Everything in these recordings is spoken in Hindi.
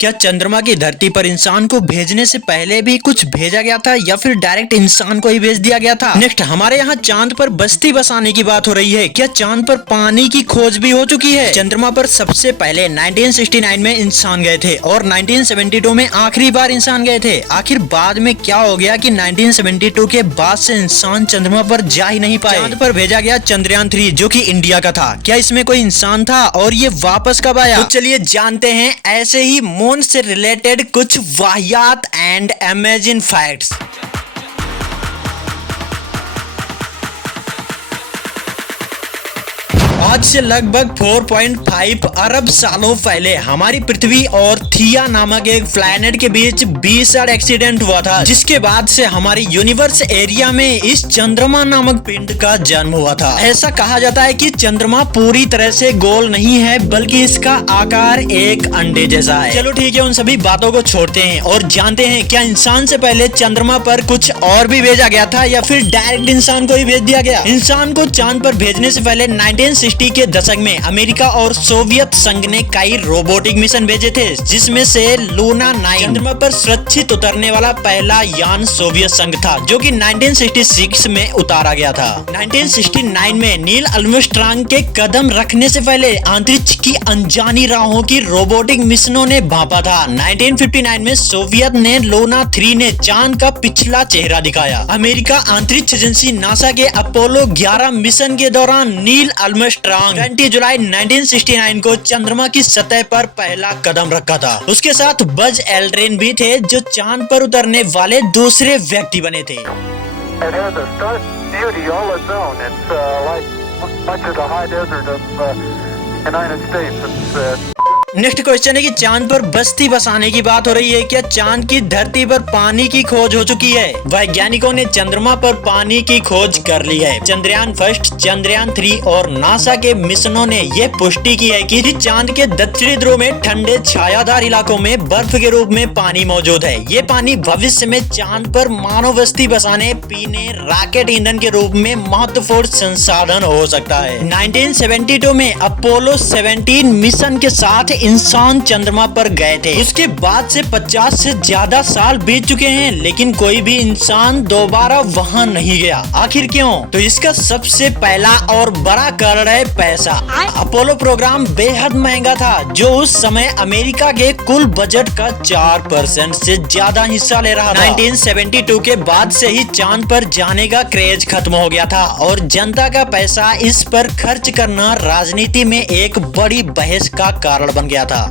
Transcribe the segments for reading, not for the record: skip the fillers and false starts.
क्या चंद्रमा की धरती पर इंसान को भेजने से पहले भी कुछ भेजा गया था या फिर डायरेक्ट इंसान को ही भेज दिया गया था? नेक्स्ट, हमारे यहाँ चांद पर बस्ती बसाने की बात हो रही है। क्या चांद पर पानी की खोज भी हो चुकी है? चंद्रमा पर सबसे पहले 1969 में इंसान गए थे और 1972 में आखिरी बार इंसान गए थे। आखिर बाद में क्या हो गया कि 1972 के बाद से इंसान चंद्रमा पर जा ही नहीं पाए। चांद पर भेजा गया चंद्रयान 3 जो कि इंडिया का था। क्या इसमें कोई इंसान था और ये वापस कब आया? तो चलिए जानते हैं ऐसे ही मून से रिलेटेड कुछ वाहियात एंड अमेजिंग फैक्ट्स। आज से लगभग 4.5 अरब सालों पहले हमारी पृथ्वी और थिया नामक एक प्लैनेट के बीच भीषण एक्सीडेंट हुआ था, जिसके बाद से हमारी यूनिवर्स एरिया में इस चंद्रमा नामक पिंड का जन्म हुआ था। ऐसा कहा जाता है कि चंद्रमा पूरी तरह से गोल नहीं है, बल्कि इसका आकार एक अंडे जैसा है। चलो ठीक है, उन सभी बातों को छोड़ते हैं और जानते हैं क्या इंसान से पहले चंद्रमा पर कुछ और भी भेजा गया था या फिर डायरेक्ट इंसान को ही भेज दिया गया। इंसान को चांद पर भेजने से पहले 1960 के दशक में अमेरिका और सोवियत संघ ने कई रोबोटिक मिशन भेजे थे, जिसमें से लूना 9 चंद्रमा पर सुरक्षित उतरने वाला पहला यान सोवियत संघ था, जो कि 1966 में उतारा गया था। 1969 में नील आर्मस्ट्रांग के कदम रखने से पहले अंतरिक्ष की अनजानी राहों की रोबोटिक मिशनों ने भांपा था। 1959 में सोवियत ने लूना 3 ने चांद का पिछला चेहरा दिखाया। अमेरिका अंतरिक्ष एजेंसी नासा के अपोलो 11 मिशन के दौरान नील आर्मस्ट्रांग 20 जुलाई 1969 को चंद्रमा की सतह पर पहला कदम रखा था। उसके साथ बज एल्ड्रिन भी थे, जो चांद पर उतरने वाले दूसरे व्यक्ति बने थे। नेक्स्ट क्वेश्चन है कि चांद पर बस्ती बसाने की बात हो रही है। क्या चांद की धरती पर पानी की खोज हो चुकी है? वैज्ञानिकों ने चंद्रमा पर पानी की खोज कर ली है। चंद्रयान 1, चंद्रयान 3 और नासा के मिशनों ने यह पुष्टि की है कि चांद के दक्षिणी ध्रुव में ठंडे छायादार इलाकों में बर्फ के रूप में पानी मौजूद है। ये पानी भविष्य में चांद पर मानव बस्ती बसाने, पीने, रॉकेट ईंधन के रूप में महत्वपूर्ण संसाधन हो सकता है। 1972 में अपोलो 17 मिशन के साथ इंसान चंद्रमा पर गए थे। उसके बाद से 50 से ज्यादा साल बीत चुके हैं, लेकिन कोई भी इंसान दोबारा वहां नहीं गया। आखिर क्यों? तो इसका सबसे पहला और बड़ा कारण है पैसा। अपोलो प्रोग्राम बेहद महंगा था, जो उस समय अमेरिका के कुल बजट का 4% से ज्यादा हिस्सा ले रहा था। 1972 के बाद से ही चांद पर जाने का क्रेज खत्म हो गया था और जनता का पैसा इस पर खर्च करना राजनीति में एक बड़ी बहस का कारण बन गया था।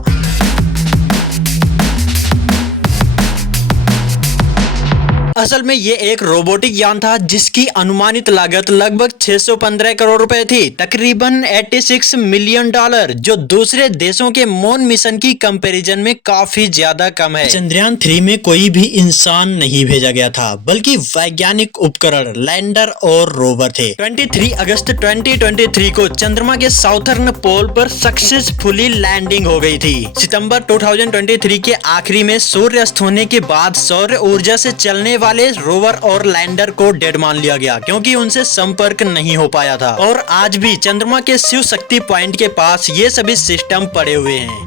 असल में ये एक रोबोटिक यान था, जिसकी अनुमानित लागत लगभग 615 करोड़ रुपए थी, तकरीबन $86 मिलियन, जो दूसरे देशों के मून मिशन की कंपैरिजन में काफी ज्यादा कम है। चंद्रयान 3 में कोई भी इंसान नहीं भेजा गया था, बल्कि वैज्ञानिक उपकरण, लैंडर और रोवर थे। 23 अगस्त 2023 को चंद्रमा के साउथर्न पोल पर सक्सेसफुली लैंडिंग हो गई थी। सितंबर 2023 के आखिरी में सूर्य अस्त होने के बाद सौर ऊर्जा से चलने वाले रोवर और लैंडर को डेड मान लिया गया, क्योंकि उनसे संपर्क नहीं हो पाया था। और आज भी चंद्रमा के शिव शक्ति पॉइंट के पास ये सभी सिस्टम पड़े हुए हैं।